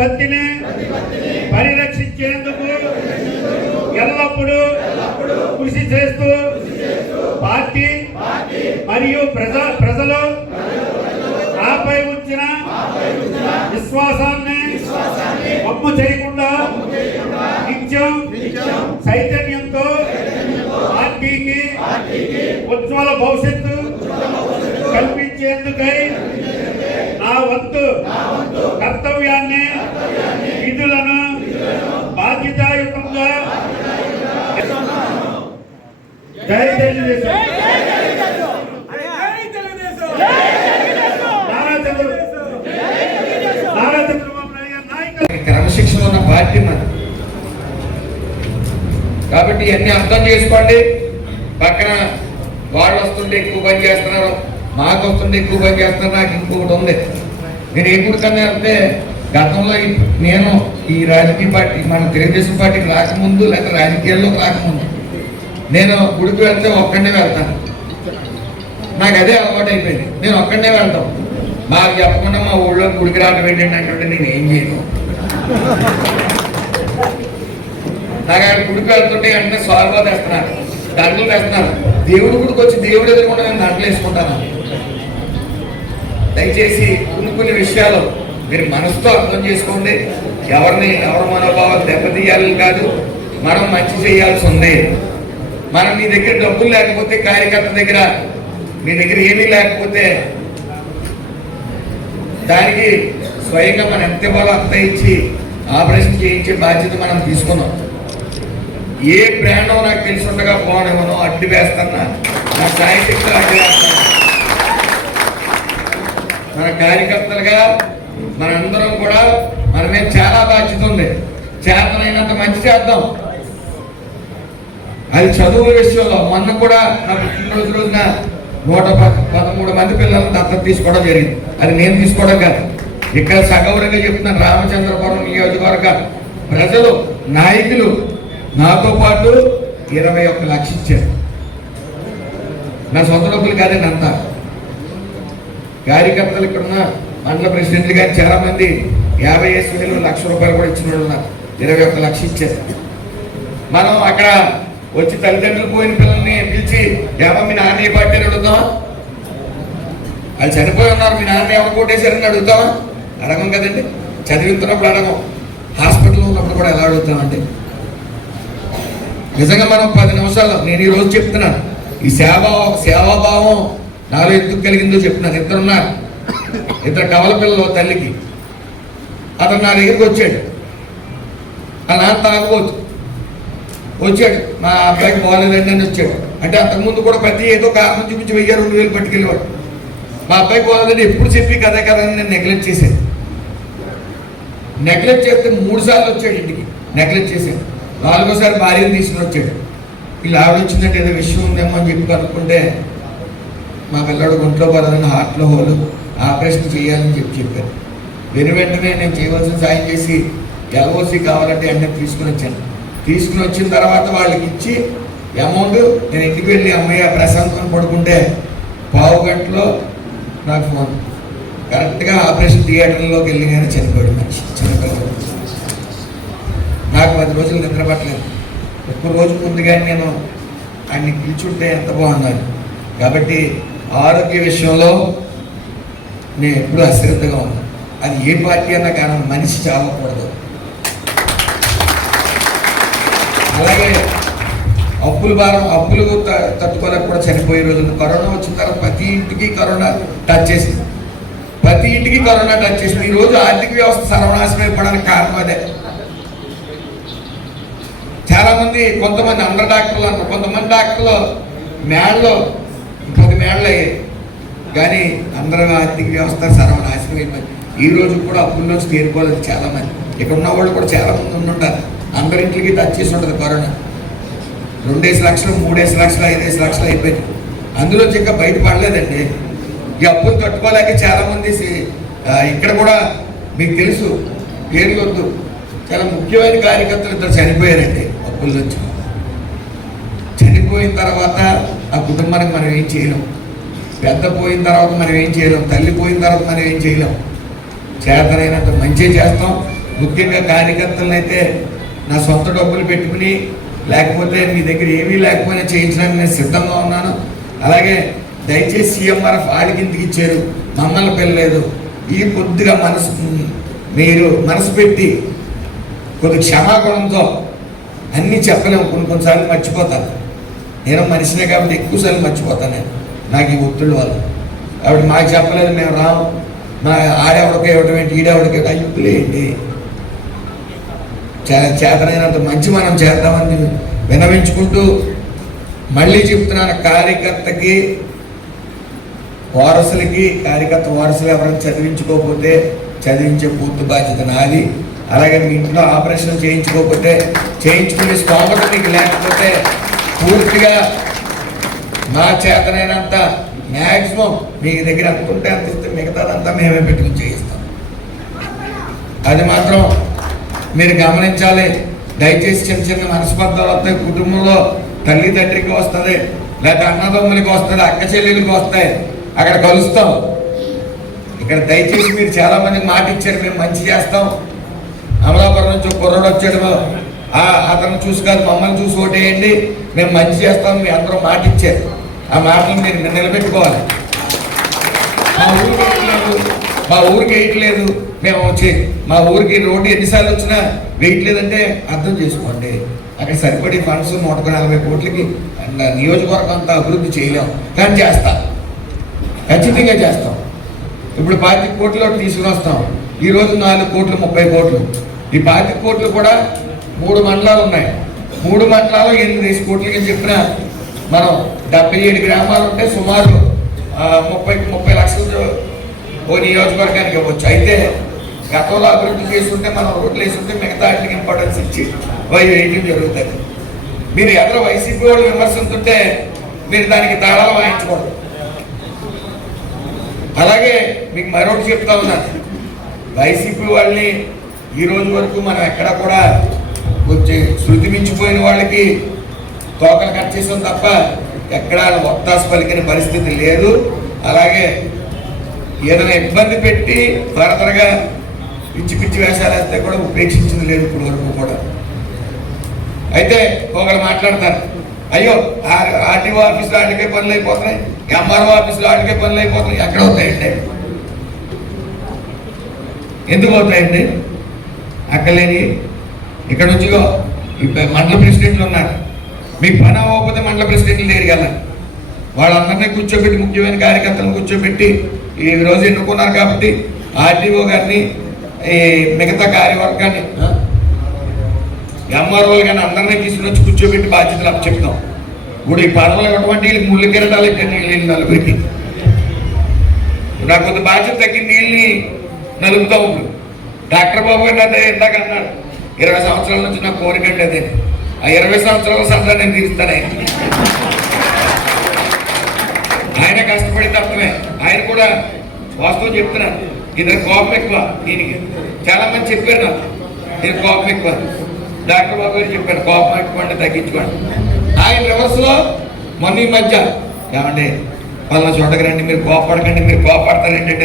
ప్రతిపత్తిని పరిరక్షించేందుకు ఎల్లప్పుడూ కృషి చేస్తూ పార్టీ మరియు ప్రజలు నాపై ఉంచిన విశ్వాసాన్ని వమ్ము చేయకుండా నిత్యం చైతన్యంతో పార్టీకి ఉజ్వల భవిష్యత్తు కల్పించేందుకై నా వంతు కర్తవ్యాన్ని విధులను బాధ్యతాయుతంగా జై తెలుగుదేశం. క్రమశిక్షణ ఉన్న పార్టీ మరి కాబట్టి ఇవన్నీ అర్థం చేసుకోండి. పక్కన వాళ్ళు వస్తుంటే ఎక్కువ పని చేస్తున్నారు, మాకు వస్తుంటే ఎక్కువ పని చేస్తున్నారు. నాకు ఇంకొకటి ఉంది, నేను ఏ గుడికన్నా వెళ్తే గతంలో నేను ఈ రాజకీయ పార్టీ మన తెలుగుదేశం పార్టీకి రాకముందు లేకపోతే రాజకీయాల్లోకి రాకముందు నేను గుడికి వెళ్తే ఒక్కడే వెళ్తాను. నాకు అదే అలవాటు అయిపోయింది, నేను ఒక్కడే వెళ్తాం. మాకు చెప్పకుండా మా ఊళ్ళో గుడికి రావడం ఏంటంటే అంటే నేను ఏం చేయను. నాకు ఆయన గుడికి వెళ్తుంటే వెంటనే స్వాగతం వేస్తున్నారు, దండలు వేస్తున్నారు. దేవుడి గుడికి వచ్చి దేవుడు ఎదురుకుండా నేను దండలు వేసుకుంటాను. దయచేసి కొన్ని విషయాలు మీరు మనసుతో అర్థం చేసుకోండి. ఎవరి మనోభావాలు దెబ్బతీయాలని కాదు, మనం మంచి చేయాల్సి ఉంది. మనం మీ దగ్గర డబ్బులు లేకపోతే, కార్యకర్త దగ్గర మీ దగ్గర ఏమీ లేకపోతే దానికి స్వయంగా మనం ఎంత ఇవ్వాలో అంత ఇచ్చి ఆపరేషన్ చేయించే బాధ్యత మనం తీసుకున్నాం. ఏ ప్రాణం నాకు తెలిసి ఉండగా పోనివ్వను, అడ్డు వేస్తున్నా, నా సాయశక్తులు అడ్డు వేస్తాను. మన కార్యకర్తలుగా మనందరం కూడా మన మీద చాలా బాధ్యత ఉంది. చేతనైనంత మంచి చేద్దాం. అది చదువు విషయంలో మొన్న కూడా నా పుట్టినరోజు రోజున 113 మంది పిల్లలను దత్తత తీసుకోవడం జరిగింది. అది నేను తీసుకోవడం కాదు, ఇక్కడ సగౌరవంగా చెప్తున్నాను. రామచంద్రపురం నియోజకవర్గ ప్రజలు, నాయకులు నాతో పాటు 21 లక్షలు ఇచ్చారు. నా సొంత డబ్బులు కాదండి అంతా. కార్యకర్తలు ఇక్కడున్న మండల ప్రెసిడెంట్లు కానీ చాలా మంది 50,000 1,00,000 కూడా ఇచ్చిన వాళ్ళు ఉన్నారు. 21 లక్షలు ఇచ్చారు. మనం అక్కడ వచ్చి తల్లిదండ్రులు పోయిన పిల్లల్ని పిలిచి ఏమో మీ నాన్న ఏ పార్టీ అని అడుగుతామా? వాళ్ళు చనిపోయి ఉన్నారు, మీ నాన్న ఎవరు కొట్టేశారని అడుగుతామా? అడగం కదండి. చదివిస్తున్నప్పుడు అడగం, హాస్పిటల్లో ఉన్నప్పుడు కూడా ఎలా అడుగుతామండి? నిజంగా మనం 10 నిమిషాలు నేను ఈరోజు చెప్తున్నాను. ఈ సేవాభావం నాలో ఎందుకు కలిగిందో చెప్తున్నాను. ఇద్దరు కవల పిల్లలు తల్లికి. అతను నా దగ్గరికి వచ్చాడు. ఆ నాన్న తాగబోతు వచ్చాడు, మా అబ్బాయికి బాగోలేదండి అని వచ్చాడు. అంటే అంతకుముందు కూడా ప్రతి ఏదో కారణం చూపించి 1000-2000 పట్టుకెళ్ళేవాడు. మా అబ్బాయికి బాగోలేదండి ఎప్పుడు చెప్పి కదే కదా అని నేను నెగ్లెక్ట్ చేశాను. నెగ్లెక్ట్ చేస్తే 3 సార్లు వచ్చాడు ఇంటికి. నెగ్లెక్ట్ చేశాను. 4వ సారి భార్యను తీసుకుని వచ్చాడు. వీళ్ళు ఆవిడ వచ్చిందంటే ఏదో విషయం ఉందేమో అని చెప్పి కనుక్కుంటే మా పిల్లడు ఒంట్లో పడదని హార్ట్లో హోలు ఆపరేషన్ చేయాలని చెప్పారు. వెంటనే నేను చేయవలసిన సాయం చేసి LOC కావాలంటే వెంటనే తీసుకుని వచ్చాను. తీసుకుని వచ్చిన తర్వాత వాళ్ళకి ఇచ్చి అమౌంట్ నేను ఇంటికి వెళ్ళి అమ్మయ్య ప్రశాంతం పడుకుంటే 1/2 గంటలో నాకు ఫోన్. కరెక్ట్గా ఆపరేషన్ థియేటర్లోకి వెళ్ళి కానీ చనిపోయాడు మనిషి. నాకు 10 రోజులు నిద్ర పట్టలేదు. ఒక్క రోజు ముందుగానే నేను ఆయన్ని పిలుచుంటే ఎంత బాగున్నాను. కాబట్టి ఆరోగ్య విషయంలో నేను ఎప్పుడూ అశ్రద్ధగా ఉన్నాను. అది ఏ పార్టీ అన్నా కానీ మనిషి చావకూడదు. అలాగే అప్పులు తట్టుకోలేక కూడా చనిపోయే రోజులు. కరోనా వచ్చిన తర్వాత ప్రతి ఇంటికి కరోనా టచ్ చేసింది. ఈ రోజు ఆర్థిక వ్యవస్థ సర్వనాశనం అయిపోవడానికి కారణం అదే. చాలా మంది కొంతమంది అందరు డాక్టర్లు అన్నారు, కొంతమంది డాక్టర్లు మేడలో 10 మేడలు అయ్యాయి. కానీ అందరూ ఆర్థిక వ్యవస్థ సర్వనాశనం అయిపోయింది. ఈ రోజు కూడా అప్పుల్లోంచి తేరుకోలేదు చాలా మంది. ఇక్కడ ఉన్న వాళ్ళు కూడా చాలా మంది ఉండుంటారు. అందరింటికి టచ్ చేసి ఉంటుంది కరోనా. 2 లక్షలు 3 లక్షలు 5 లక్షలు అయిపోయింది. అందులోంచి ఇంకా బయటపడలేదండి. ఈ అప్పులు కట్టుకోలేక చాలా మంది ఇక్కడ కూడా మీకు తెలుసు, పేర్లు వద్దు, చాలా ముఖ్యమైన కార్యకర్తలు 2 చనిపోయారండి అప్పుల నుంచి. చనిపోయిన తర్వాత ఆ కుటుంబానికి మనం ఏం చేయలేం. పెద్ద పోయిన తర్వాత మనం ఏం చేయలేం. తల్లి పోయిన తర్వాత మనం ఏం చేయలేం. చేతనైనంత మంచి చేస్తాం. ముఖ్యంగా కార్యకర్తలను అయితే నా సొంత డబ్బులు పెట్టుకుని లేకపోతే మీ దగ్గర ఏమీ లేకపోయినా చేయించడానికి నేను సిద్ధంగా ఉన్నాను. అలాగే దయచేసి సీఎంఆర్ఎఫ్ ఆడికిందికి ఇచ్చారు, మమ్మల్ని పిల్లలేదు. ఈ కొద్దిగా మీరు మనసు పెట్టి కొద్ది క్షమాగుణంతో అన్నీ చెప్పలేము, కొన్నిసార్లు మర్చిపోతాను. నేను మనిషినే కాబట్టి ఎక్కువసార్లు మర్చిపోతాను నేను, నాకు ఈ ఒత్తిడి వల్ల. కాబట్టి మాకు చెప్పలేదు, మేము రాము, మా ఆడెవడికి ఇవ్వడం ఏంటి, ఈడెవడికి అయ్యులేండి. చేతనైనంత మంచి మనం చేద్దామని వినవించుకుంటూ మళ్ళీ చెప్తున్నాను, కార్యకర్తకి వారసులకి, కార్యకర్త వారసులు ఎవరైనా చదివించుకోకపోతే చదివించే పూర్తి బాధ్యత నాది. అలాగే మీ ఇంట్లో ఆపరేషన్ చేయించుకోకపోతే చేయించుకునే స్తోమత మీకు లేకపోతే పూర్తిగా మా చేతనైనంత మ్యాక్సిమం మీ దగ్గర ఎంత ఉంటే అంత ఇస్తే మిగతాదంతా మేమే పెట్టుకుని చేయిస్తాం. అది మాత్రం మీరు గమనించాలి. దయచేసి చిన్న చిన్న మనస్పర్ధలు వస్తాయి, కుటుంబంలో తల్లి తండ్రికి వస్తుంది, లేదా అన్నదమ్ములకి వస్తుంది, అక్క చెల్లెలకి వస్తాయి, అక్కడ కలుస్తాం. ఇక్కడ దయచేసి మీరు చాలా మందికి మాట ఇచ్చారు, మేము మంచి చేస్తాం. అమలాపురం నుంచి ఒక కుర్రోడు వచ్చాడు, అతను చూసి కాదు మమ్మల్ని చూసి ఓటేయండి, మేము మంచి చేస్తాం, మీ అందరూ మాట ఇచ్చారు. ఆ మాటలు మీరు నిలబెట్టుకోవాలి. మా ఊరికి వేయట్లేదు, మేము వచ్చి మా ఊరికి రోడ్డు ఎన్నిసార్లు వచ్చినా వేయట్లేదంటే అర్థం చేసుకోండి. అక్కడ సరిపడి ఫండ్స్ 140 కోట్లకి నియోజకవర్గం అంతా అభివృద్ధి చేయలేము, కానీ చేస్తాం, ఖచ్చితంగా చేస్తాం. ఇప్పుడు 25 కోట్లు తీసుకుని వస్తాం, ఈరోజు 4 కోట్లు 30 కోట్లు. ఈ 25 కోట్లు కూడా 3 మండలాలు ఉన్నాయి, 3 మండలాలు 8 కోట్లకి చెప్పిన మనం 77 గ్రామాలు ఉంటే సుమారు 30 లక్షలు ఓ నియోజకవర్గానికి ఇవ్వచ్చు. అయితే గతంలో అభివృద్ధి చేస్తుంటే మనం రోడ్లు వేస్తుంటే మిగతా వాటికి ఇంపార్టెన్స్ ఇచ్చి వేయడం జరుగుతుంది. మీరు ఎదురు వైసీపీ వాళ్ళు విమర్శిస్తుంటే మీరు దానికి తాళాలు వాయించకూడదు. అలాగే మీకు మరొకటి చెప్తా ఉన్నాను, వైసీపీ వాళ్ళని ఈ రోజు వరకు మనం ఎక్కడ కూడా కొంచెం శృతి మించిపోయిన వాళ్ళకి తోకలు కట్ చేసాం తప్ప ఎక్కడా ఒత్తాసు పలికిన పరిస్థితి లేదు. అలాగే ఏదైనా ఇబ్బంది పెట్టి ఫర్దర్గా పిచ్చి పిచ్చి వేషాలు వేస్తే కూడా ఉపేక్షించింది లేదు ఇప్పుడు వరకు కూడా. అయితే ఒకళ్ళు మాట్లాడతారు, అయ్యో ఆర్టీఓ ఆఫీసులో ఆడికే పనులు అయిపోతున్నాయి, ఎంఆర్ఓ ఆఫీసులో ఆడికే పనులు అయిపోతున్నాయి. ఎక్కడ అవుతాయండి? ఎందుకు అవుతాయండి? అక్కలేని ఇక్కడ నుంచి మండల ప్రెసిడెంట్లు ఉన్నారు, మీకు పని అవ్వకపోతే మండల ప్రెసిడెంట్లు దగ్గరికి వెళ్ళాలి. వాళ్ళందరినీ కూర్చోబెట్టి, ముఖ్యమైన కార్యకర్తలను కూర్చోబెట్టి ఈ రోజు ఎన్నుకున్నారు కాబట్టి ఆర్టీఓ గారిని, ఈ మిగతా కార్యవర్గాన్ని, ఎంఆర్ఓలు కానీ అందరినీ తీసుకుని వచ్చి కూర్చోబెట్టి బాధ్యతలు అప్పు చెప్తాం. ఇప్పుడు ఈ పనులు ఇవ్వటువంటి వీళ్ళకి ముళ్ళు కిరటాలు ఇచ్చారు, నీళ్ళు నలుగురికి. నాకు కొంత బాధ్యత తగ్గింది, నీళ్ళని నలుపుతాం. ఇప్పుడు డాక్టర్ బాబు గారు అదే ఇందాక అన్నాడు, 20 సంవత్సరాల నుంచి నాకు కోరిక అదే, ఆ 20 సంవత్సరాల సంతా నేను తీరుస్తాను. ఆయన కష్టపడి తప్పమే, ఆయన కూడా వాస్తవం చెప్తున్నాను, ఇది కోపం ఎక్కువ. దీనికి చాలా మంది చెప్పారు నాకు, నేను కోపం ఎక్కువ. డాక్టర్ బాబు గారు చెప్పారు, కోపం ఎక్కువ అంటే తగ్గించుకోండి. ఆయన రివర్స్లో మొన్న ఈ మధ్య ఏమండి పలానా చోటకి రండి, మీరు కోపడకండి, మీరు కోపడతారు ఏంటంటే